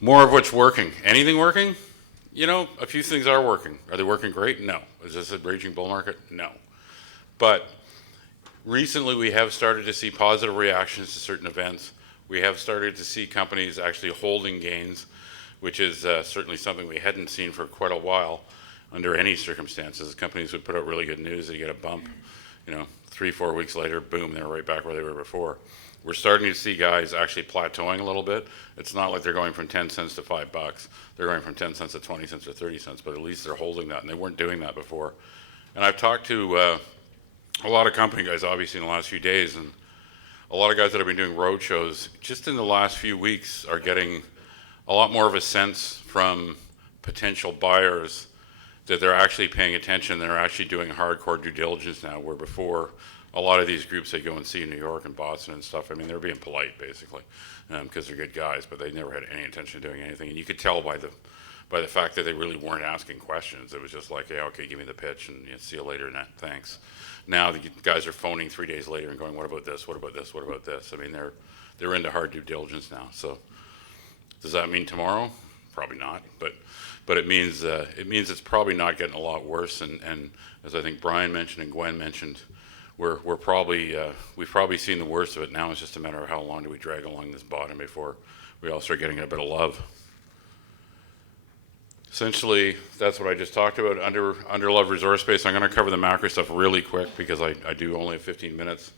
More of what's working. Anything working? You know, a few things are working. Are they working great? No. Is this a raging bull market? No. But recently we have started to see positive reactions to certain events. We have started to see companies actually holding gains, which is certainly something we hadn't seen for quite a while under any circumstances. Companies would put out really good news, they get a bump, 3, 4 weeks later, boom, they're right back where they were before. We're starting to see guys actually plateauing a little bit. It's not like they're going from 10 cents to $5. They're going from 10 cents to 20 cents to 30 cents, but at least they're holding that, and they weren't doing that before. And I've talked to a lot of company guys, obviously, in the last few days, and a lot of guys that have been doing road shows just in the last few weeks are getting a lot more of a sense from potential buyers that they're actually paying attention. They're actually doing hardcore due diligence now, where before a lot of these groups they go and see in New York and Boston and stuff, I mean, they're being polite basically because they're good guys, but they never had any intention of doing anything. And you could tell by the fact that they really weren't asking questions. It was just like, yeah, okay, give me the pitch and see you later, Nat, thanks. Now the guys are phoning 3 days later and going, what about this, what about this, what about this? I mean, they're into hard due diligence now. So does that mean tomorrow? Probably not, but it means it's probably not getting a lot worse. And as I think Brian mentioned and Gwen mentioned, we've probably seen the worst of it. Now it's just a matter of how long do we drag along this bottom before we all start getting a bit of love. Essentially, that's what I just talked about. Under love resource base, I'm going to cover the macro stuff really quick because I do only have 15 minutes.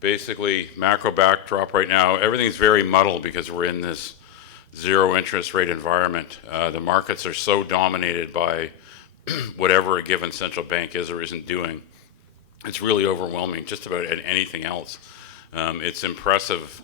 Basically, macro backdrop right now, everything's very muddled because we're in this zero interest rate environment. The markets are so dominated by whatever a given central bank is or isn't doing. It's really overwhelming, just about anything else. It's impressive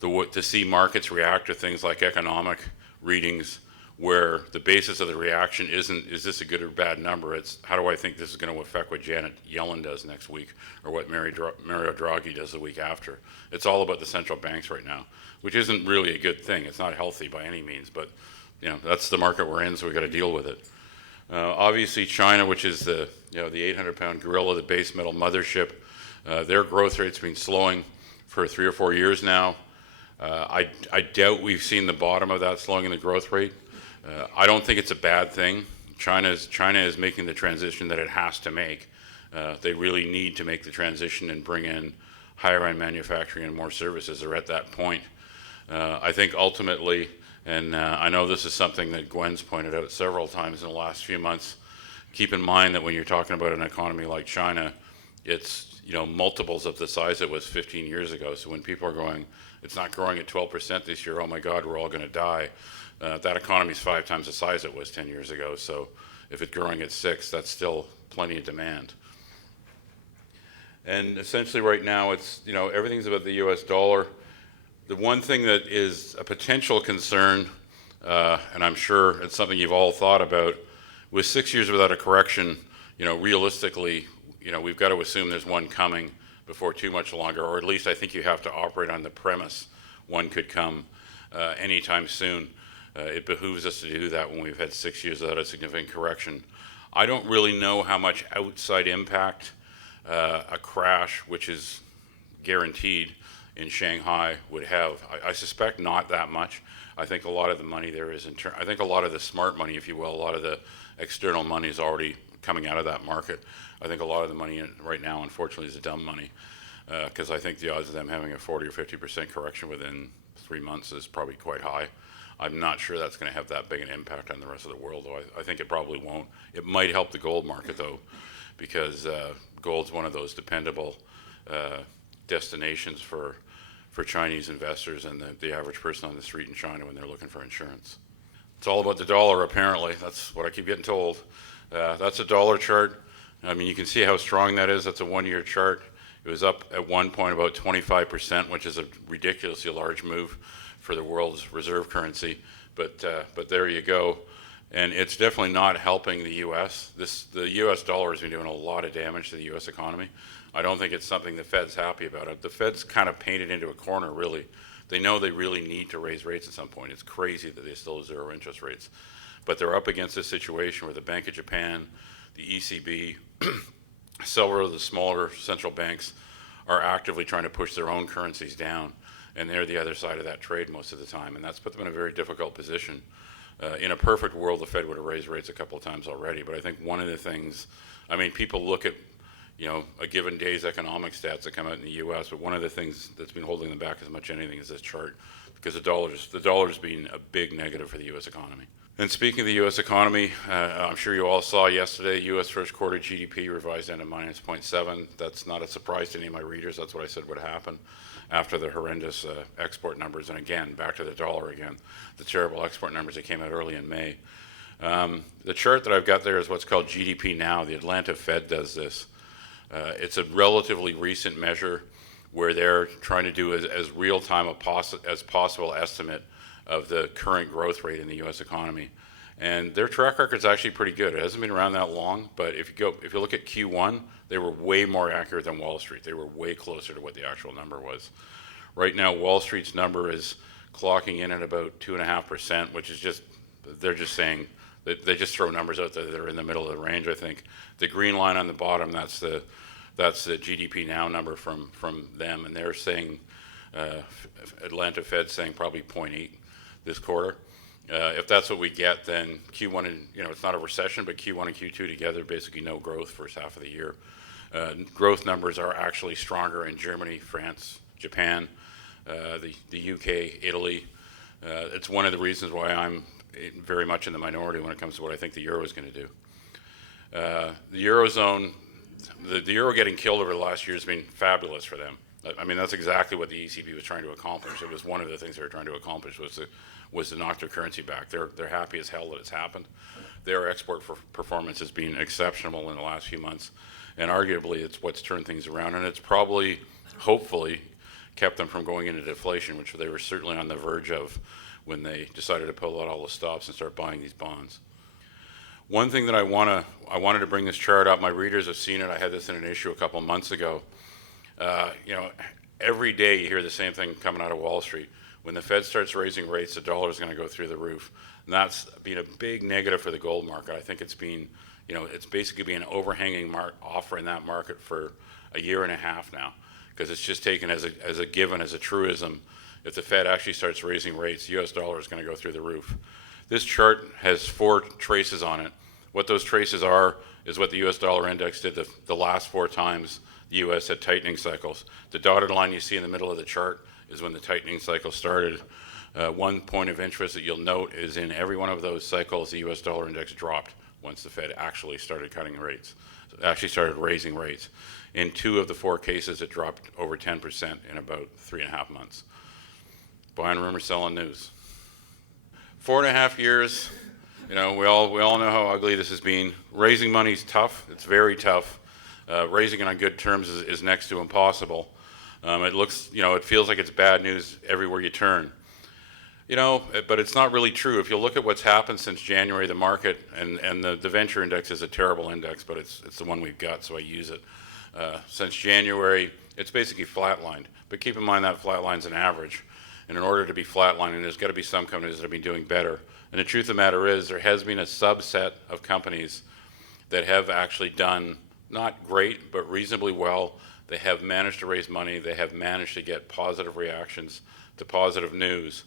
to see markets react to things like economic readings where the basis of the reaction isn't, is this a good or bad number? It's, how do I think this is going to affect what Janet Yellen does next week or what Mario Draghi does the week after? It's all about the central banks right now, which isn't really a good thing. It's not healthy by any means, but that's the market we're in, so we've got to deal with it. Obviously, China, which is the 800-pound gorilla, the base metal mothership, their growth rate's been slowing for 3 or 4 years now. I doubt we've seen the bottom of that slowing in the growth rate. I don't think it's a bad thing. China is making the transition that it has to make. They really need to make the transition and bring in higher end manufacturing and more services. They're at that point. I think ultimately, and I know this is something that Gwen's pointed out several times in the last few months, keep in mind that when you're talking about an economy like China, it's multiples of the size it was 15 years ago. So when people are going, it's not growing at 12% this year, oh my God, we're all going to die. That economy is 5 times the size it was 10 years ago. So if it's growing at 6, that's still plenty of demand. And essentially right now it's, everything's about the US dollar. The one thing that is a potential concern, and I'm sure it's something you've all thought about, with 6 years without a correction, realistically, we've got to assume there's one coming before too much longer, or at least I think you have to operate on the premise one could come anytime soon. It behooves us to do that when we've had 6 years without a significant correction. I don't really know how much outside impact a crash, which is guaranteed in Shanghai, would have. I suspect not that much. I think a lot of the money there is I think a lot of the smart money, if you will, a lot of the external money is already coming out of that market. I think a lot of the money right now, unfortunately, is the dumb money, because I think the odds of them having a 40 or 50% correction within 3 months is probably quite high. I'm not sure that's going to have that big an impact on the rest of the world, though. I think it probably won't. It might help the gold market, though, because gold's one of those dependable destinations for Chinese investors and the average person on the street in China when they're looking for insurance. It's all about the dollar, apparently. That's what I keep getting told. That's a dollar chart. I mean, you can see how strong that is. That's a 1-year chart. It was up at one point about 25%, which is a ridiculously large move for the world's reserve currency. But there you go. And it's definitely not helping the U.S. The U.S. dollar has been doing a lot of damage to the U.S. economy. I don't think it's something the Fed's happy about. The Fed's kind of painted into a corner, really. They know they really need to raise rates at some point. It's crazy that they still have zero interest rates. but they're up against a situation where the Bank of Japan, the ECB, several of the smaller central banks are actively trying to push their own currencies down, and they're the other side of that trade most of the time, and that's put them in a very difficult position. In a perfect world, the Fed would have raised rates a couple of times already, but I think one of the things, I mean, people look at, you know, a given day's economic stats that come out in the U.S., but one of the things that's been holding them back as much as anything is this chart, because the dollar's been a big negative for the U.S. economy. And speaking of the U.S. economy, I'm sure you all saw yesterday, U.S. first quarter GDP revised down to minus 0.7. That's not a surprise to any of my readers. That's what I said would happen after the horrendous export numbers. And again, back to the dollar again, the terrible export numbers that came out early in May. The chart that I've got there is what's called GDP Now. The Atlanta Fed does this. It's a relatively recent measure where they're trying to do as real-time as possible estimate of the current growth rate in the U.S. economy. And their track record's actually pretty good. It hasn't been around that long, but if you look at Q1, they were way more accurate than Wall Street. They were way closer to what the actual number was. Right now, Wall Street's number is clocking in at about 2.5%, which is just, they're just saying, they just throw numbers out there that are in the middle of the range, I think. The green line on the bottom, that's the GDP Now number from them, and they're saying, Atlanta Fed saying probably 0.8 this quarter. If that's what we get, then Q1 and, you know, it's not a recession, but Q1 and Q2 together, basically no growth first half of the year. Growth numbers are actually stronger in Germany, France, Japan, the UK, Italy. It's one of the reasons why I'm very much in the minority when it comes to what I think the euro is going to do. The Eurozone, the euro getting killed over the last year has been fabulous for them. I mean, that's exactly what the ECB was trying to accomplish. It was one of the things they were trying to accomplish was to knock their currency back. They're happy as hell that it's happened. Their export performance has been exceptional in the last few months, and arguably it's what's turned things around, and it's probably, hopefully, kept them from going into deflation, which they were certainly on the verge of when they decided to pull out all the stops and start buying these bonds. One thing that I wanted to bring this chart up, my readers have seen it, I had this in an issue a couple of months ago. You know, every day you hear the same thing coming out of Wall Street. When the Fed starts raising rates, the dollar is going to go through the roof. And that's been a big negative for the gold market. I think it's been, you know, it's basically been an overhanging offer in that market for a year and a half now, because it's just taken as a given, as a truism. If the Fed actually starts raising rates, the US dollar is going to go through the roof. This chart has 4 traces on it. What those traces are is what the US dollar index did the last 4 times the US had tightening cycles. The dotted line you see in the middle of the chart is when the tightening cycle started. One point of interest that you'll note is in every one of those cycles, the US dollar index dropped once the Fed actually started cutting rates, actually started raising rates. In 2 of the 4 cases, it dropped over 10% in about 3.5 months. Buying rumors, selling news. 4.5 years, you know, we all know how ugly this has been. Raising money is tough. It's very tough. Raising it on good terms is next to impossible. It looks, you know, it feels like it's bad news everywhere you turn. You know, but it's not really true. If you look at what's happened since January, the market, and the venture index is a terrible index, but it's the one we've got, so I use it. Since January, it's basically flatlined. But keep in mind that flatline's an average. And in order to be flatlining, there's got to be some companies that have been doing better. And the truth of the matter is there has been a subset of companies that have actually done not great, but reasonably well. They have managed to raise money. They have managed to get positive reactions to positive news.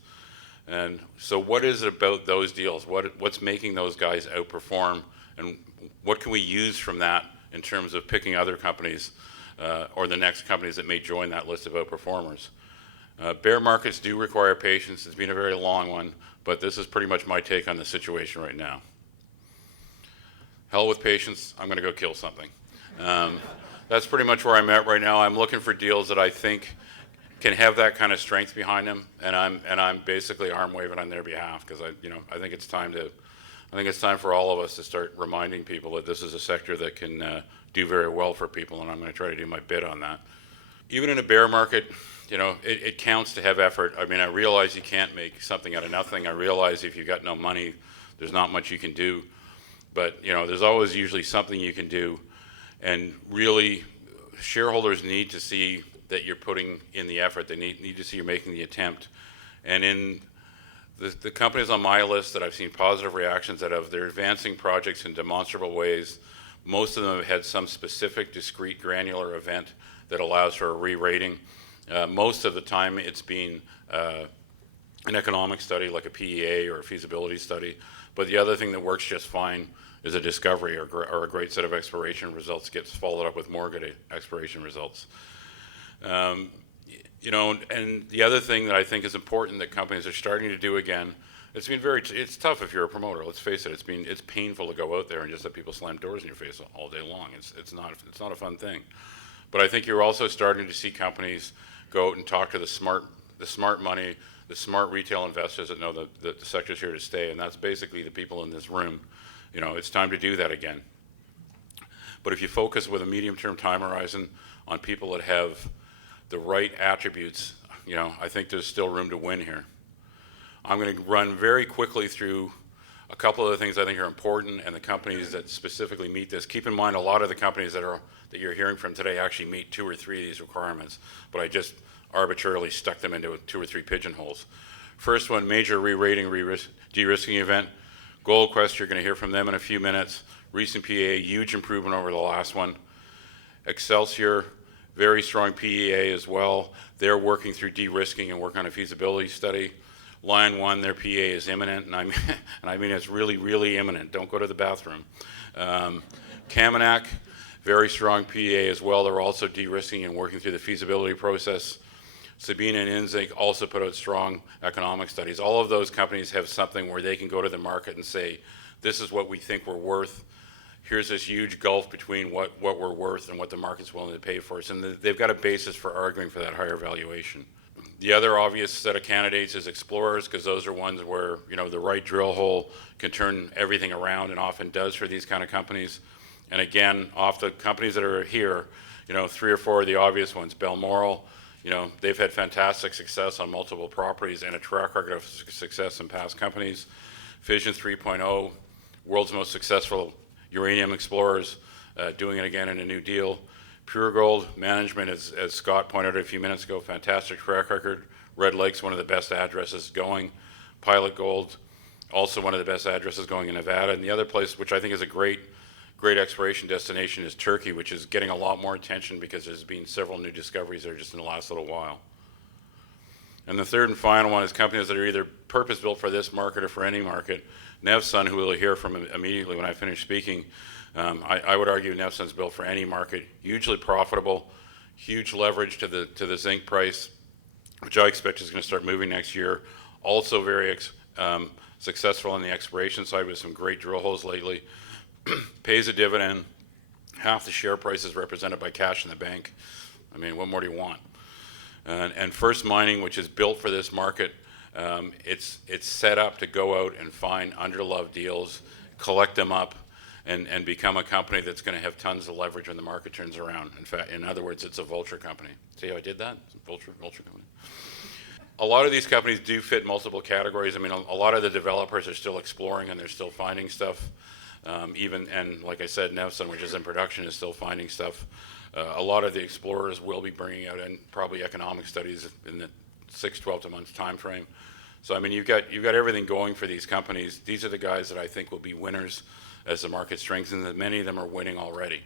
And so what is it about those deals? What's making those guys outperform? And what can we use from that in terms of picking other companies or the next companies that may join that list of outperformers? Bear markets do require patience. It's been a very long one, but this is pretty much my take on the situation right now. Hell with patience, I'm going to go kill something. That's pretty much where I'm at right now. I'm looking for deals that I think can have that kind of strength behind them, and I'm basically arm waving on their behalf, because I think it's time for all of us to start reminding people that this is a sector that can do very well for people, and I'm going to try to do my bit on that. Even in a bear market, you know, it counts to have effort. I mean, I realize you can't make something out of nothing. I realize if you've got no money, there's not much you can do. But, you know, there's always usually something you can do. And really, shareholders need to see that you're putting in the effort. They need to see you're making the attempt. And in The companies on my list that I've seen positive reactions out of, they're advancing projects in demonstrable ways. Most of them have had some specific, discrete, granular event that allows for a re-rating. Most of the time it's been an economic study like a PEA or a feasibility study. But the other thing that works just fine is a discovery or a great set of exploration results gets followed up with more good exploration results. You know, and the other thing that I think is important that companies are starting to do again, it's tough if you're a promoter, let's face it, it's painful to go out there and just let people slam doors in your face all day long. It's not a fun thing. But I think you're also starting to see companies go out and talk to the smart money, the smart retail investors that know that the sector's here to stay, and that's basically the people in this room. You know, it's time to do that again. But if you focus with a medium-term time horizon on people that have the right attributes, you know, I think there's still room to win here. I'm going to run very quickly through a couple of the things I think are important and the companies that specifically meet this. Keep in mind, a lot of the companies that you're hearing from today actually meet 2 or 3 of these requirements, but I just arbitrarily stuck them into 2 or 3 pigeonholes. First one, major re-rating, de-risking event. Gold Quest, you're going to hear from them in a few minutes. Recent PEA, huge improvement over the last one. Excelsior, very strong PEA as well. They're working through de-risking and working on a feasibility study. Line 1, their PEA is imminent, and I mean it's really, really imminent. Don't go to the bathroom. Kaminak, very strong PEA as well. They're also de-risking and working through the feasibility process. Sabina and Inzinc also put out strong economic studies. All of those companies have something where they can go to the market and say, this is what we think we're worth. Here's this huge gulf between what we're worth and what the market's willing to pay for us. And they've got a basis for arguing for that higher valuation. The other obvious set of candidates is explorers, because those are ones where, you know, the right drill hole can turn everything around, and often does for these kind of companies. And again, off the companies that are here, you know, 3 or 4 of the obvious ones. Balmoral, you know, they've had fantastic success on multiple properties and a track record of success in past companies. Fission 3.0, world's most successful uranium explorers, doing it again in a new deal. Pure Gold management, as Scott pointed out a few minutes ago, fantastic track record. Red Lake's one of the best addresses going. Pilot Gold, also one of the best addresses going in Nevada. And the other place, which I think is a great exploration destination, is Turkey, which is getting a lot more attention because there's been several new discoveries there just in the last little while. And the third and final one is companies that are either purpose-built for this market or for any market. Nevsun, who we'll hear from immediately when I finish speaking, I would argue Nevsun's built for any market, hugely profitable, huge leverage to the zinc price, which I expect is going to start moving next year. Also very successful on the exploration side with some great drill holes lately. Pays a dividend. Half the share price is represented by cash in the bank. I mean, what more do you want? And First Mining, which is built for this market, it's set up to go out and find underloved deals, collect them up, and become a company that's going to have tons of leverage when the market turns around. In fact, in other words, it's a vulture company. See how I did that? It's a vulture company. A lot of these companies do fit multiple categories. I mean, a lot of the developers are still exploring and they're still finding stuff. And like I said, Nevsun, which is in production, is still finding stuff. A lot of the explorers will be bringing out probably economic studies in the 6-12 months time frame. So I mean, you've got everything going for these companies. These are the guys that I think will be winners as the market strengthens, and many of them are winning already.